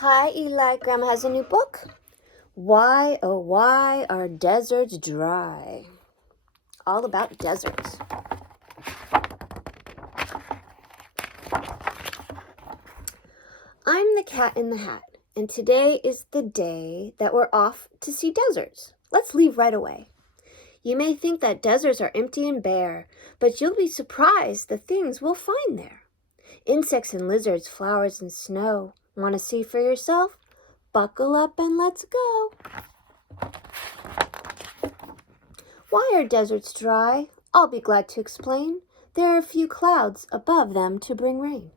Hi, Eli. Grandma has a new book. Why, oh, why are deserts dry? All about deserts. I'm the Cat in the Hat, and today is the day that we're off to see deserts. Let's leave right away. You may think that deserts are empty and bare, but you'll be surprised the things we'll find there. Insects and lizards, flowers and snow. Want to see for yourself? Buckle up and let's go. Why are deserts dry? I'll be glad to explain. There are a few clouds above them to bring rain.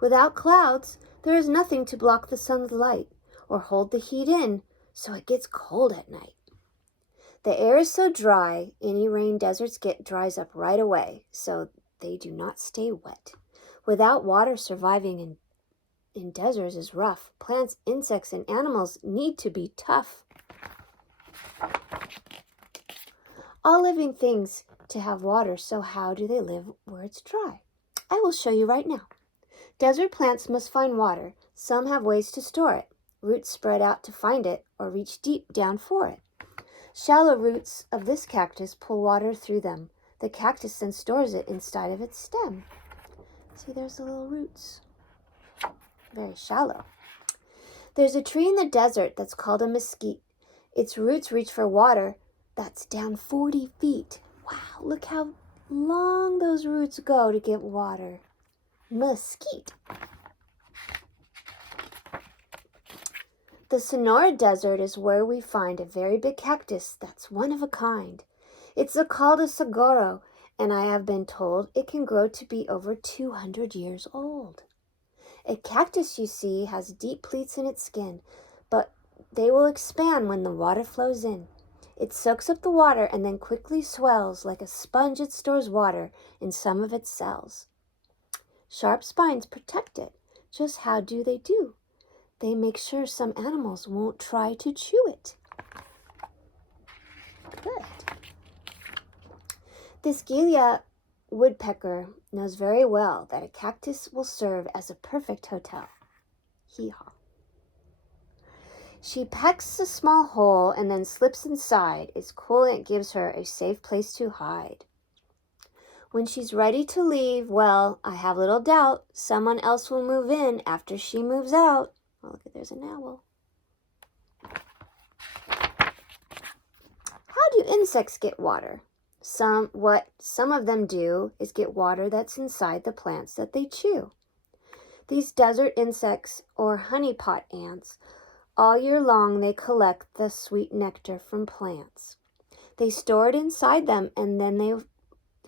Without clouds, there is nothing to block the sun's light or hold the heat in, so it gets cold at night. The air is so dry, any rain deserts get dries up right away, so they do not stay wet. Without water, surviving in deserts is rough. Plants, insects, and animals need to be tough. All living things to have water, so how do they live where it's dry? I will show you right now. Desert plants must find water. Some have ways to store it. Roots spread out to find it or reach deep down for it. Shallow roots of this cactus pull water through them. The cactus then stores it inside of its stem. See, there's the little roots. Very shallow. There's a tree in the desert that's called a mesquite. Its roots reach for water that's down 40 feet. Wow, look how long those roots go to get water. Mesquite. The Sonora Desert is where we find a very big cactus that's one of a kind. It's called a saguaro, and I have been told it can grow to be over 200 years old. A cactus, you see, has deep pleats in its skin, but they will expand when the water flows in. It soaks up the water and then quickly swells like a sponge. It stores water in some of its cells. Sharp spines protect it. Just how do? They make sure some animals won't try to chew it. Good. This Gilia woodpecker knows very well that a cactus will serve as a perfect hotel. Hee-haw. She pecks a small hole and then slips inside. It's cool and it gives her a safe place to hide. When she's ready to leave, well, I have little doubt someone else will move in after she moves out. Oh, look, there's an owl. How do insects get water? Some of them do is get water that's inside the plants that they chew. These desert insects, or honeypot ants, all year long they collect the sweet nectar from plants. They store it inside them and then they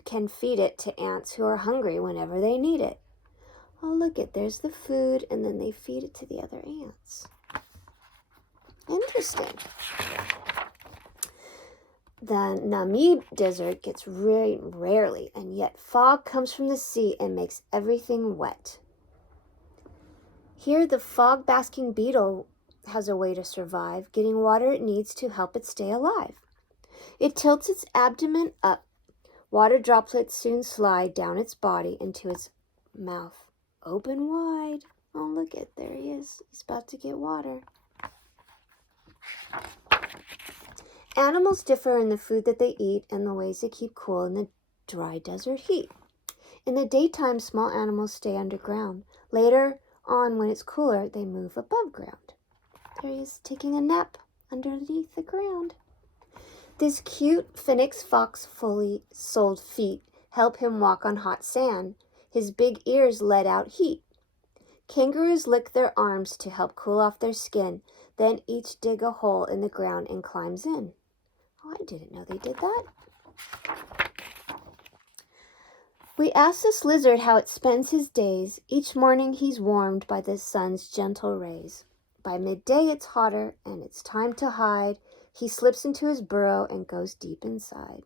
can feed it to ants who are hungry whenever they need it. Oh, look there's the food, and then they feed it to the other ants. Interesting. The Namib Desert gets rain rarely, and yet fog comes from the sea and makes everything wet. Here, the fog-basking beetle has a way to survive, getting water it needs to help it stay alive. It tilts its abdomen up. Water droplets soon slide down its body into its mouth. Open wide. Oh, look there he is. He's about to get water. Animals differ in the food that they eat and the ways they keep cool in the dry desert heat. In the daytime, small animals stay underground. Later on, when it's cooler, they move above ground. There he is, taking a nap underneath the ground. This cute phoenix fox fully soled feet help him walk on hot sand. His big ears let out heat. Kangaroos lick their arms to help cool off their skin, then each dig a hole in the ground and climbs in. Oh, I didn't know they did that. We asked this lizard how it spends his days. Each morning he's warmed by the sun's gentle rays. By midday it's hotter and it's time to hide. He slips into his burrow and goes deep inside.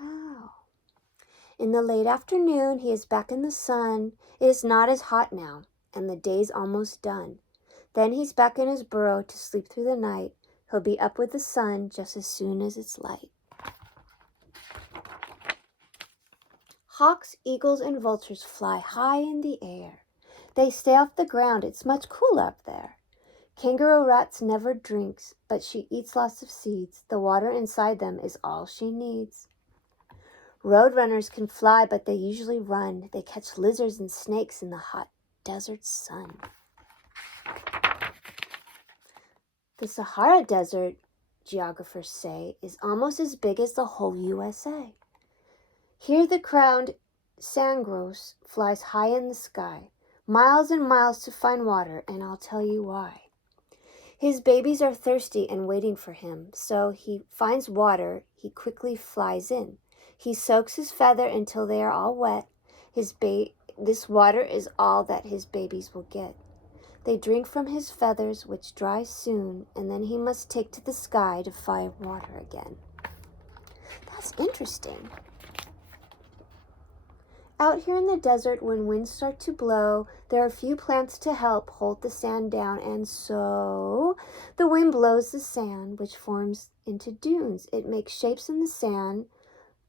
Wow. In the late afternoon, he is back in the sun. It is not as hot now, and the day's almost done. Then he's back in his burrow to sleep through the night. He'll be up with the sun just as soon as it's light. Hawks, eagles, and vultures fly high in the air. They stay off the ground. It's much cooler up there. Kangaroo rats never drinks, but she eats lots of seeds. The water inside them is all she needs. Roadrunners can fly, but they usually run. They catch lizards and snakes in the hot desert sun. The Sahara Desert, geographers say, is almost as big as the whole USA. Here the crowned sandgrouse flies high in the sky, miles and miles to find water, and I'll tell you why. His babies are thirsty and waiting for him, so he finds water, he quickly flies in. He soaks his feather until they are all wet. This water is all that his babies will get. They drink from his feathers, which dry soon, and then he must take to the sky to find water again. That's interesting. Out here in the desert, when winds start to blow, there are few plants to help hold the sand down, and so the wind blows the sand, which forms into dunes. It makes shapes in the sand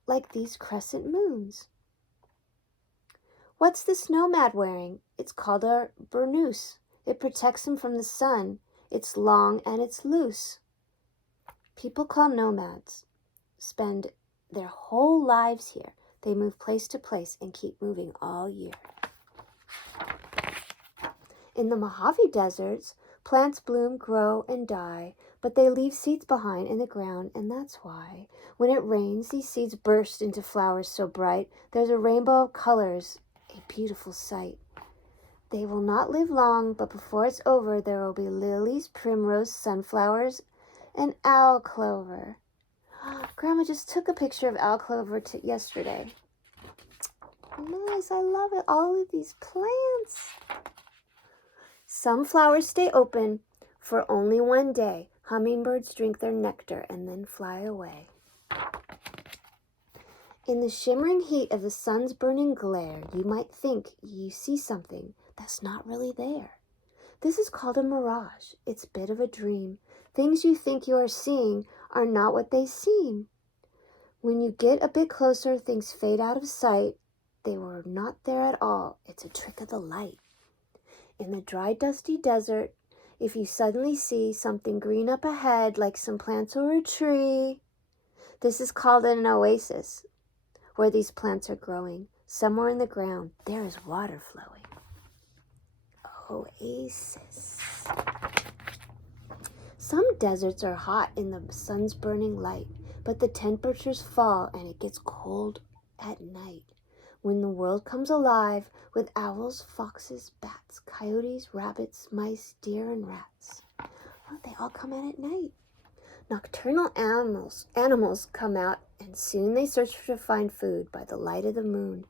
like these crescent moons. What's this nomad wearing? It's called a burnous. It protects him from the sun. It's long and it's loose. People called nomads spend their whole lives here. They move place to place and keep moving all year. In the Mojave deserts, plants bloom, grow, and die, but they leave seeds behind in the ground, and that's why, when it rains, these seeds burst into flowers so bright, there's a rainbow of colors, a beautiful sight. They will not live long, but before it's over, there will be lilies, primrose, sunflowers, and owl clover. Grandma just took a picture of owl clover yesterday. Nice, I love it. All of these plants. Some flowers stay open for only one day. Hummingbirds drink their nectar and then fly away. In the shimmering heat of the sun's burning glare, you might think you see something that's not really there. This is called a mirage. It's a bit of a dream. Things you think you are seeing are not what they seem. When you get a bit closer, things fade out of sight. They were not there at all. It's a trick of the light. In the dry, dusty desert, if you suddenly see something green up ahead, like some plants or a tree, this is called an oasis, where these plants are growing. Somewhere in the ground, there is water flowing. Oasis. Some deserts are hot in the sun's burning light, but the temperatures fall and it gets cold at night. When the world comes alive with owls, foxes, bats, coyotes, rabbits, mice, deer, and rats. Oh, they all come out at night. Nocturnal animals come out, and soon they search to find food by the light of the moon.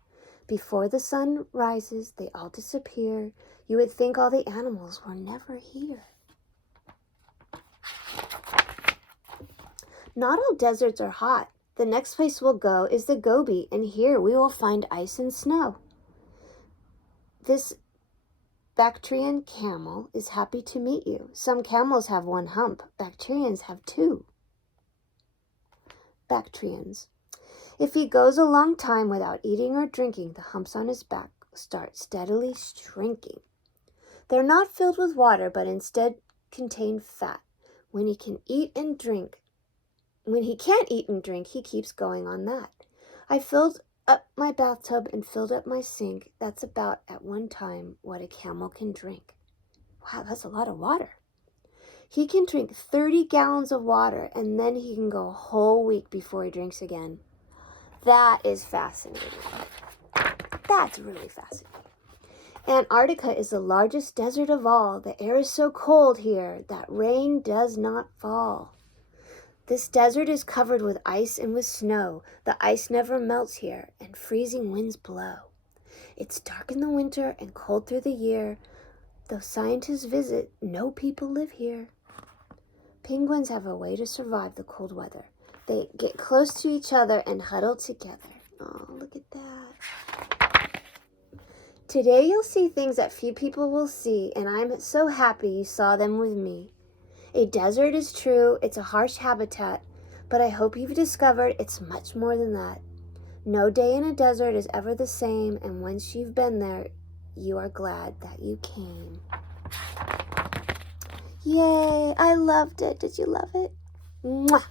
Before the sun rises, they all disappear. You would think all the animals were never here. Not all deserts are hot. The next place we'll go is the Gobi, and here we will find ice and snow. This Bactrian camel is happy to meet you. Some camels have one hump. Bactrians have two. Bactrians. If he goes a long time without eating or drinking, the humps on his back start steadily shrinking. They're not filled with water, but instead contain fat. When he can't eat and drink, he keeps going on that. I filled up my bathtub and filled up my sink. That's about at one time what a camel can drink. Wow, that's a lot of water. He can drink 30 gallons of water, and then he can go a whole week before he drinks again. That is fascinating. That's really fascinating. Antarctica is the largest desert of all. The air is so cold here that rain does not fall. This desert is covered with ice and with snow. The ice never melts here, and freezing winds blow. It's dark in the winter and cold through the year. Though scientists visit, no people live here. Penguins have a way to survive the cold weather. They get close to each other and huddle together. Oh, look at that. Today you'll see things that few people will see, and I'm so happy you saw them with me. A desert is true, it's a harsh habitat, but I hope you've discovered it's much more than that. No day in a desert is ever the same, and once you've been there, you are glad that you came. Yay, I loved it. Did you love it? Mwah!